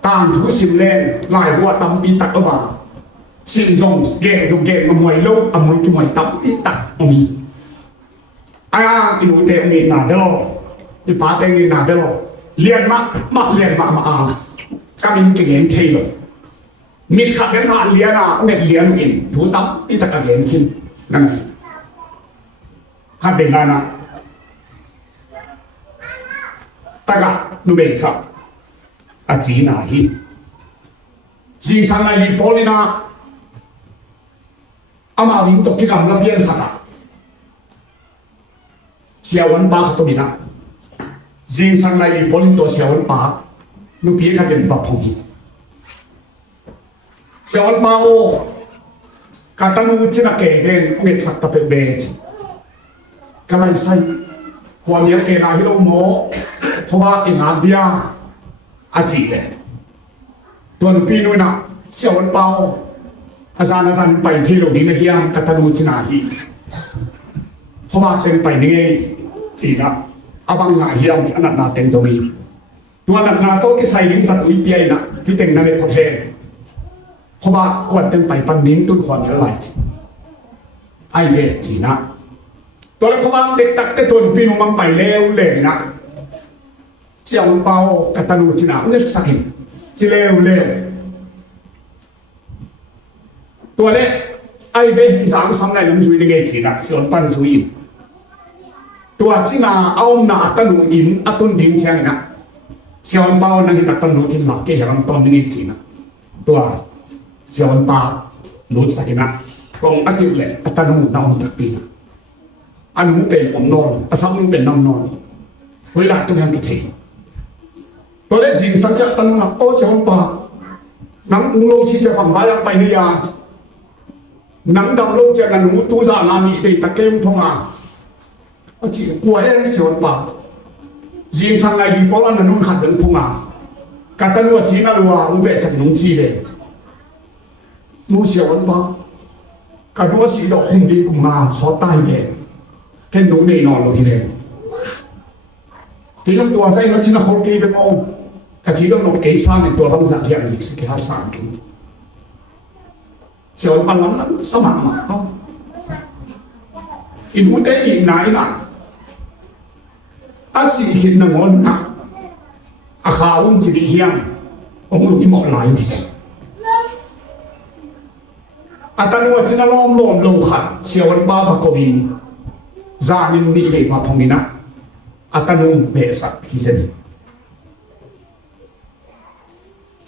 tang chu sim len lai bua tam pi ta ko ba sim jong ge jong ge ma moi lo amul ki moi tam pi ta mi aya inu te mi na de lo i pa te ni na de lo lien ma lien ma ka min ki gen thei lo mi kha ben ha lien na ne lien in thu tam pi ta ka gen kin nan kha be na taga nubeka ajina hi jing sangai li polina ama ring to kikam la pian khata siawan pa khato bina jing sangai li polin to siawan pa nu pi kha den pa phogi siawan pa o katanu china ke gen nge sakta pe be kamai saiความเลี้ยงเกนาฮิโรโมเพราะว่าอิงาเดียอาจีเลยตัวนุปีนุ้ยนะเชี่ยววันเปาอาจารย์ไปที่โลกนี้นะเฮียมกัตนูชนาฮีเพราะว่าเป็นไปนี่จีนะอาบังงาเฮียมอนันนาเต็มตัวนี้ตัวอนันนาโตที่ใส่ลิ้นสัตว์วิเปียนะที่เต็งนั่นในประเทศเพราะว่าอวดเต็มไปปันนิ้นตุ้นความเยอะไหลไอเดียจีนะตัวละครเด็กตักแต่ตัวพี่นุ่มไปเร็วเลยนะเจ้าเปากัตนูจินาเลือดสักินจิเร็วเร็วตัวเล็กไอเบสามสามในน้ำซุยในเกจินะส่วนปันซุยตัวจินาเอาหนาตนูอินอัตุนดิ้งเชียงนะเจ้าเปานั่งตักตนูจินหลักเกี่ยงตอนนี้จินะตัวเจ้าเปาลุดสักินะกองอัตุเล่อัตนูนาวตักปีนะอันนู้นเป็นอมนอนอาซัมนู้นเป็นน้ำนอนเวลาต้องทำกิจตัวเล็กสิ่งสัจจะตันนะโอ้เจ้าป่านังอุ้งโลชีจะฝังไว้ยังไปนิยานังดำโลกเจ้าหนูตู้ซานามีตีตะเกียงทองอ่ะจีกลัวเอ้เจ้าป่าสิ่งสังไงดีเพราะว่านันนู้นขัดเดินทองอ่ะการตันว่าจีน่ารัวอุ้งเบสสังนุ่งจีเลยนู้เจ้าป่าการดูว่าสีดอกพุ่งดีกุมมาสอดใต้เลยแค่หนูในนอนลงทีเดียวที่ต้องตัวใส่แล้วชิ้นละคนกี่เป็นโมกะที่ต้องนกเกยซ่าในตัวบางสัตว์อย่างนี้สิแค่สามกินเสียวปันหลังนั้นสมัครมาอินหูเตอีกไหนล่ะอาศัยหินนงอนนะอาคาวุ้งจีดีเฮียงองค์หลวงที่หมอหลายที่สุดอาตานัวชิ้นละล้อมโลขัดเสียวบ้าบักวินจานินนี่เลยว่าพงนี้นะอัตโนเบสักฮิเซน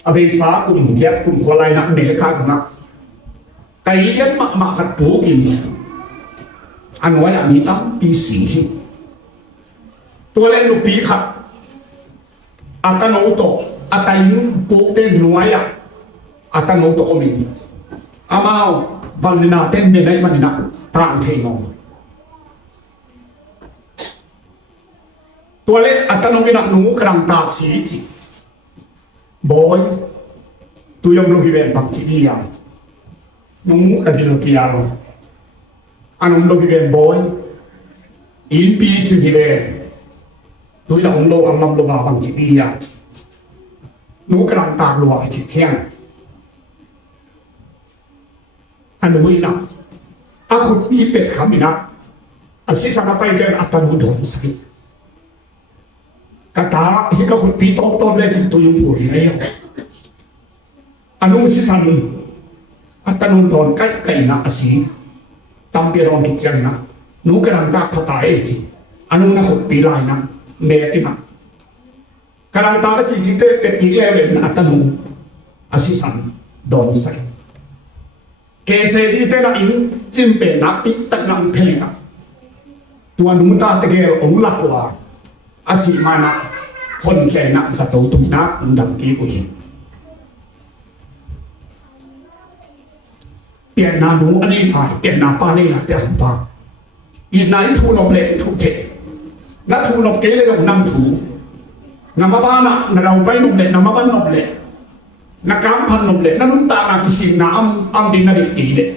อเบสากุมเกียกุมควายนะเมลคากันนะไก่เลี้ยงมาขัดปูกินอันว่าอย่างนี้ตั้งปีสีตัวเล่นลูกปีขัดอัตโนโตอัตยิงปูเต้นหน่วยอ่ะอัตโนโตอมินอามาวันนี้นะเต้นในวันนี้นะตรังเทนองตัวเล็กอัตโนมินักหนูกำลังตาสีจิบอยตัวยมลูกที่เป็นปักจีดียาหนูกันที่ลูกที่ยาโรอันนู้นลูกที่เป็นบอยอินปีจีที่เป็นตัวยมลูกอันนั้นลูกปักจีดียาหนูกำลังตาลัวจิตเชียงอันนู้นนะอาคุณมีเป็ดคำนี้นะอาศิษย์สังไปเจออัตโนโดนสักkata hingga kupi top le jitu yung puri na yun anong si san at tanong doon kay na asi tampiron kityan na nuka lang patay ji anong na kupi lai na meti na karang taka jijite petkile na at tanong asi san doon sa kese jite na in jimpe na pitak na ang pelinga tuan numuta tegel ong lapwaอาศัยมานะคนแค่นักสัตว์ตุนนักดังกี้กูเห็น เปลี่ยนนาหนูอันนี้หายเปลี่ยนนาป้านี่หายแต่หันปากอีนายทูนบเล็กทูเทนัทูนบเกเลยกับนำถูนำมาบ้านะนเราไปนบเล็กนำมาบ้านนบเล็กนักการพันนบเล็กนั่นนุ่นตานากิสินาอัมดินาดิตีเล็ก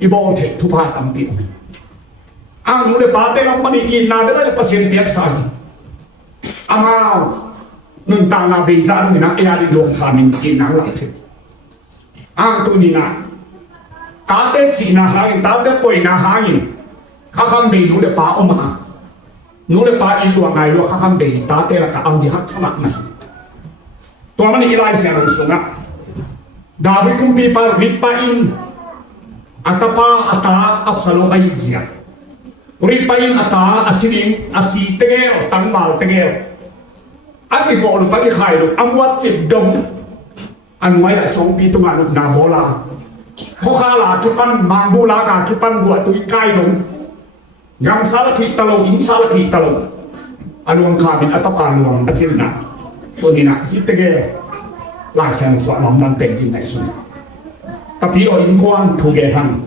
อีบอลเททุพาตัมติอังหนูเลยปาเตลัมปนีอีนาเดลเลยเปอร์เซ็นต์เปียกสายอามานุ่นตานาเบซ่านี่นะเอียดิโลคามินอีนาหลักเทอังตัวนี้นะตาเตสีนาหายินตาเตป่วยนาหายินข้าคำเบย์หนูเลยปาออกมาหนูเลยปาอินหลวงไงหลวงข้าคำเบย์ตาเตละก็อัมดิฮักสมัครนะตัวมันอีไลเซียนสุนัขดาวิคุมปีปาริปาอินอัตปาอัตาอับสโลไอเซียริปาอินอัตาอาศิรินอาศิเตเกลตังมาเตเกลอากิโกลุปะกิไข่ลุอัมวัดจิบดงอันไว้สองปีตุงาลุนาโบลาข้อขาลาทุปันมังบูลากาทุปันบัวตุยไก่ดงยังสารทิตลงอินสารทิตลงอารวงขาบินอัตปาลวงอาจินนะตัวนี้นะฮิตเกลลายเส้นสอนน้องนั้นเป็นที่ไหนสุดtapi orang kuan tugehan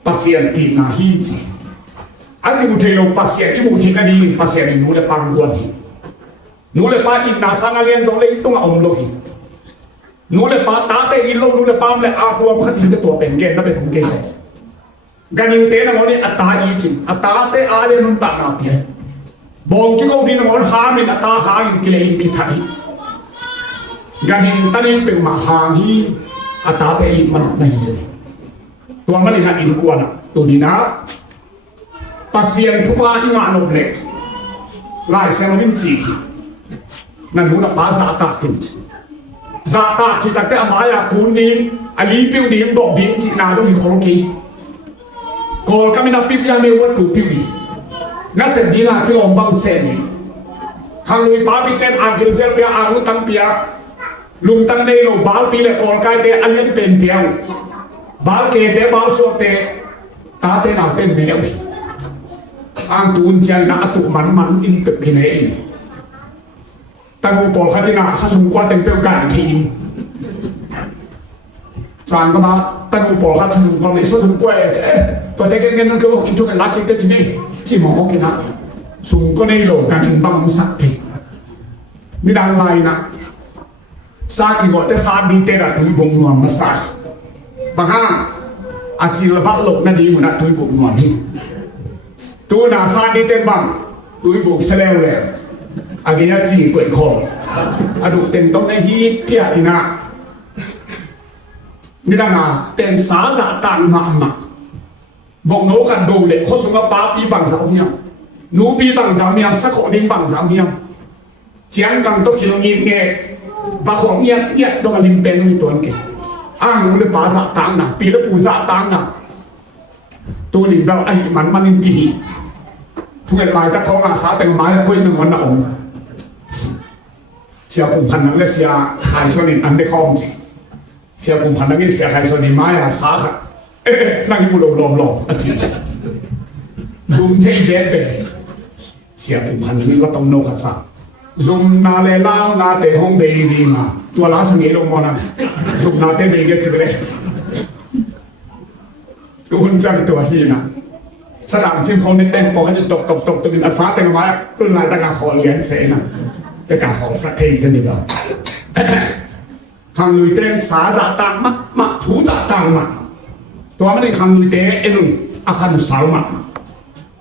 pasien tina hiji ati mutelo pasien ibu tina di pasien ini nule pangguan hi nule pa ina sangalian jole itu nga omlohi nule pa tate ilo nule pa mle aku am khatin te to pengen na be pungke se ganin te na ngoni ata iji ata te ale nun ta na pia bong ki ko din ngon ha min ata ha in kile in ki thai ganin tani pe ma ha hi ata pe i man nahi se tua mali na in kuana tu dina pasien thupa inga no ble lai se no min chi nan hu na pa sa ta tin za ta chi ta te amaya kun ni ali piu dim do bin chi na do hi khol ki kol kami na piu ya me wat ku piu ni na se ni na ti om bang se ni thang lui pa bi ten a gil zel pia a lu tang piaลุงตั้งในโลบาลปีเลยก่อนกายเตะอันนี้เป็นเดียวบาลเกเตะบาลโซเตะตาเตะหนักเป็นเดียวอังตูนเชียนนักตุมันอินตึกที่ไหนตั้งอุปกรณ์ที่น่าสะสมกว่าเต็มเปี้ยวกันทีมสารก็มาตั้งอุปกรณ์สะสมความในสะสมกว่าตัวเด็กเงินนั่นก็อินทุกันรักที่เตะที่นี่ที่หมอกินนะสูงก็ในโลกันหินบังสักทีไม่ดังไรนะsakit kok, saat di tera tu ibu nuam masak. Bahkan, acil lepas lok nanti ibu nak tu ibu nuam ni. Tu nak saat di tembang, tu ibu selewer. Aginya ciri kuat kol. Aduh, tentang ni hit tiap ina. Ni dah nak ten sahaja tan mak. Bong no kan dole, kau semua papi bang zamnya. Nupi bang zamnya, sekolah bang zamnya. Jangan kang tu hilangin ni. Bahwa niat dong alim pen ni tuan ke, anu le bahasa tanah, pilih pusat tanah, tu ni dah man ini, tuan lai tak kau nak saat yang mai aku ini mana om, siapa pun pandang le siapa hai sonin ande kau mesti, siapa pun pandang le siapa hai sonin mai sah, nanti pulau lom, acil, zoom hei bed, siapa pun pandang le kau tahu nak sah. Zoom na le lao na te hong be di ma tua la sang elo mona zoom na te be ge chibret tu hun chang tua hi na sa dang chim phong ne ten po ha ju tok tu bin asa te ma tu na ta ga kho lian se na te ka kho sa thei je ni ba khang lui ten sa za tang ma thu za tang ma tua ma ni khang lui te elu akan sal ma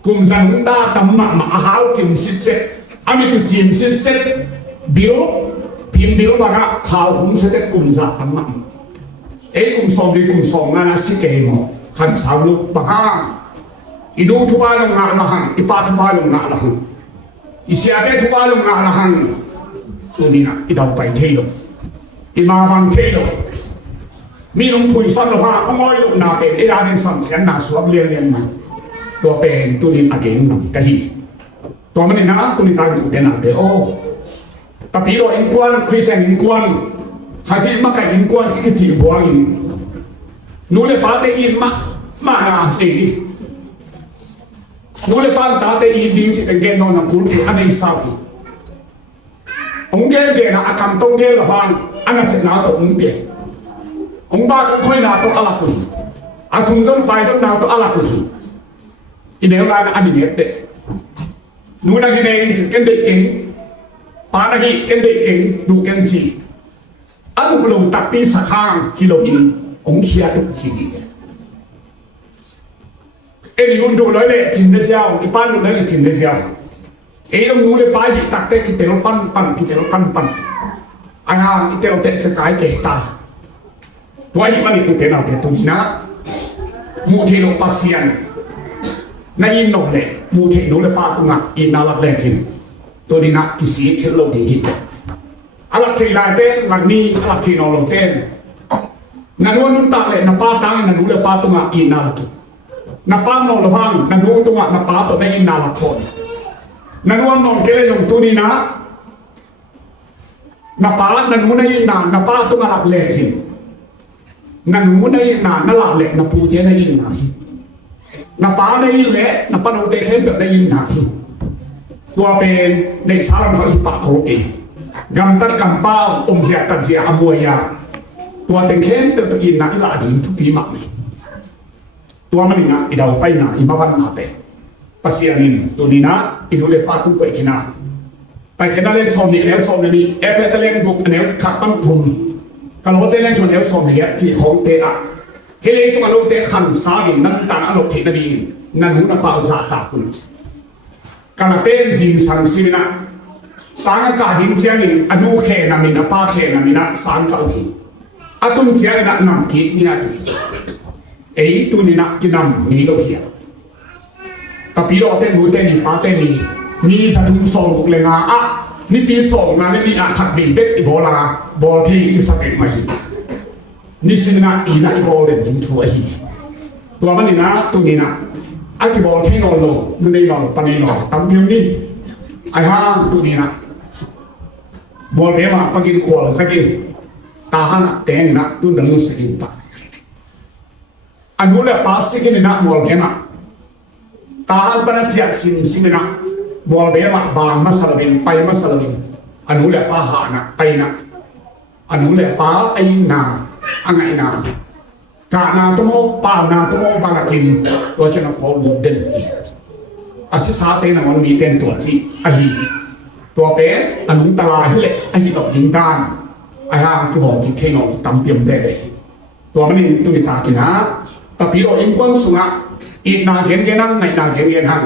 kum zan da tam ma hao kim sit se Ami tu cium set biru, pin biru baga kau hum set kum zat tamak. Kum som ngana si kemo kan salu baga. Idu tu balong ngalahan, ipa tu balong ngalahan. Isi ade tu balong ngalahan. Tudina idau pai telo, imamang telo. Minum pui san loha, amoy lo na pen, iranin san sian na suab lian man. Tua pen tudin ageng nam kahi. Tua mana nak tu ni tahu kena de oh, tapi lo inkuan Kristen inkuan, hasil makan inkuan kecil buangin, nule pate in mana ini, nule pante in di cik genon nak kulti aneh sapi, onggen gena akan tonggen lahan, anak senat onggen, ongba kau nak tu alapun, asumson pai som na to ala ku hi ineu la na ani net nu na gi nei ken de king pa na hi ken de king du ken chi anu belum tapi sakhang kilo in ong khia tu hi eni nun du loi le chin de xiao ki pan lu le chin de xiao e ông nu le pa hi tak te ki te lo pan ki te lo pan ai ha i te o te se kai ke ta tuai mani ku te na te tu na mu te lo pasian na in no le mu te no le pa ku nga in na la le chin to ni na ki si ke lo di hi ala te la te la ni ala te no lo te na nu nun ta le na pa ta na nu le pa tu nga in na la tu na pa no lo hang na nu tu nga na pa to na in na la thon na nu non ke le yong tu ni na pa na nu na in na pa tu nga la le chin na nu na in na la le na pu je na in na pa na in le na pa no te khen be na in na hi ตัวเป็นในสารสอิปะโคกิกำตัดกำเป้าอมเสียตัดเสียอมวยยาตัวเต็งเข้มตัวอินนักลาดีทุกปีมักตัวมันนี่นะอีดาวไปนะอีมาวันนาเตปัสยานินตัวนี้นะอีดูเลปาตุ้งไปขินาไปขินาเล่นสอมนี่แล้วสอมนี่เอฟเอเล่นบุกแนวขับตั้งทุนกันโหเตเล่นชนแล้วสอมนี่จีของเตะเฮเลตัวลูกเตะขันสาบินนั่งตาอารมณ์เทนดีนั่นหุ่นป่าอุตสาหตาคุณการเต้นจิงสังสินะสังกัดดินเชียงอนุเขนามินะป้าเขนามินะสังกัดหิอาตุนเชียงนะนำคิดนี่นะเอ้ตุนี่นะจะนำนี่ก็เพียกับปีโรเต้นดูเต้นนี่ป้าเต้นนี่มีสะทุนส่งบุกเลยงาอ่ะนี่ปีส่งงานนี่มีอาขัดบินเบ็ดอีโบลาบอลที่อิสระเอกมาหินี่สินะอีนะอีโบลเด่นทัวหิตัวมันนี่นะตัวนี้นะไอ้ที่บอกที่นอนลงมันได้นอนปนีนอนตั้งเพียงนี้ไอ้ห้างตัวนี้นะบอกเดี๋ยวมาปกินขวดสักกินตาหันเตนนะตัวนั้นสกินตาอันนู้นแหละป้าสกินนะบอกเดี๋ยวมาตาหันปนัดเสียสินสินนะบอกเดี๋ยวมาบางมาสลับบินไปมาสลับบินอันนู้นแหละป้าหานะไปนะอันนู้นแหละป้าไอ้นาอันไงนากานาตัวโมป่านาตัวโมบางกินตัวจะนับฟอลลูเด่นอาศัยสาเตนะมันมีเต็นตัวจีไอตัวเป็นอนุตรายให้เล็กไอดอกยิงด้านไอห่างที่บอกที่เทนอตั้มเตรียมได้เลยตัวมันนี่ตัวตากินนะแต่ปีเราเองคนสุนัขอีนาเขียนเกนั่งในนาเขียนเกนั่ง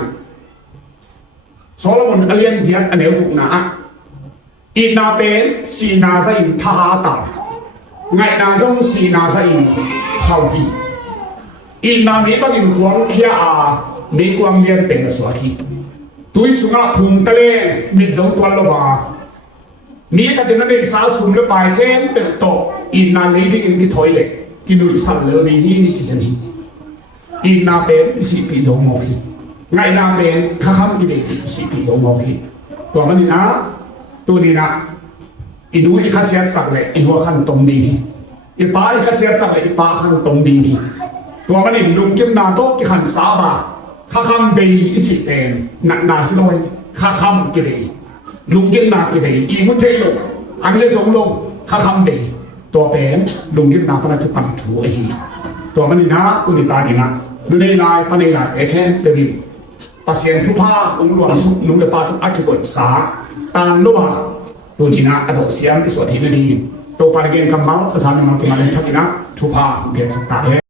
โซโลมอนเลียนเดียนอันเดียวบุกนะอีนาเป็นสีนาใส่ท่าตาไงนาจงสีนาใส่เข้าที่อีนามีบางอย่างกวางเขียมีกวางเลียนเป็นสวัสดีตุยสุงาพุงทะเลมีจงตัวลบามีถ้าจะนั่งเป็นสาวสุ่มแล้วไปแค่เติบโตอีนาลีดิ้งที่ถอยเล็กกินดูสั่นเลยมีที่นี่ที่นี่อีนาเป็นสิปีจงมอกีไงนาเป็นข้าคำกินได้สิปีจงมอกีตัวมันนี่นะตัวนี้นะอีนูอีข้าเสียสักเลยอีหัวขันตรงดีอีป้าอีข้าเสียสักเลยอีป้าขันตรงดีตัวมันนี่ลุงจิ้มนาโต๊ะที่ขันสาบะข้าคำดีอีจิเองหนักหนาที่น้อยข้าคำกินได้ลุงจิ้มนากินได้อีมุทเทลงอันนี้สมลงข้าคำดีตัวเป็นลุงจิ้มนาปนัดปันถูไอตัวมันนี่นะตัวนี้ตากินนะดูในลายปนัยลายแค่เตวิปัสเซียนทุพาองหลวงสุนุเลปาตุอัจฉริสาตานโลหะตัวนี้นะอดเสียมสวัสดีดีตัวปาร์เกนกำมังภาษาหนึ่งมันเป็นอะไรทักนะทุพาเปลี่ยนสไตล์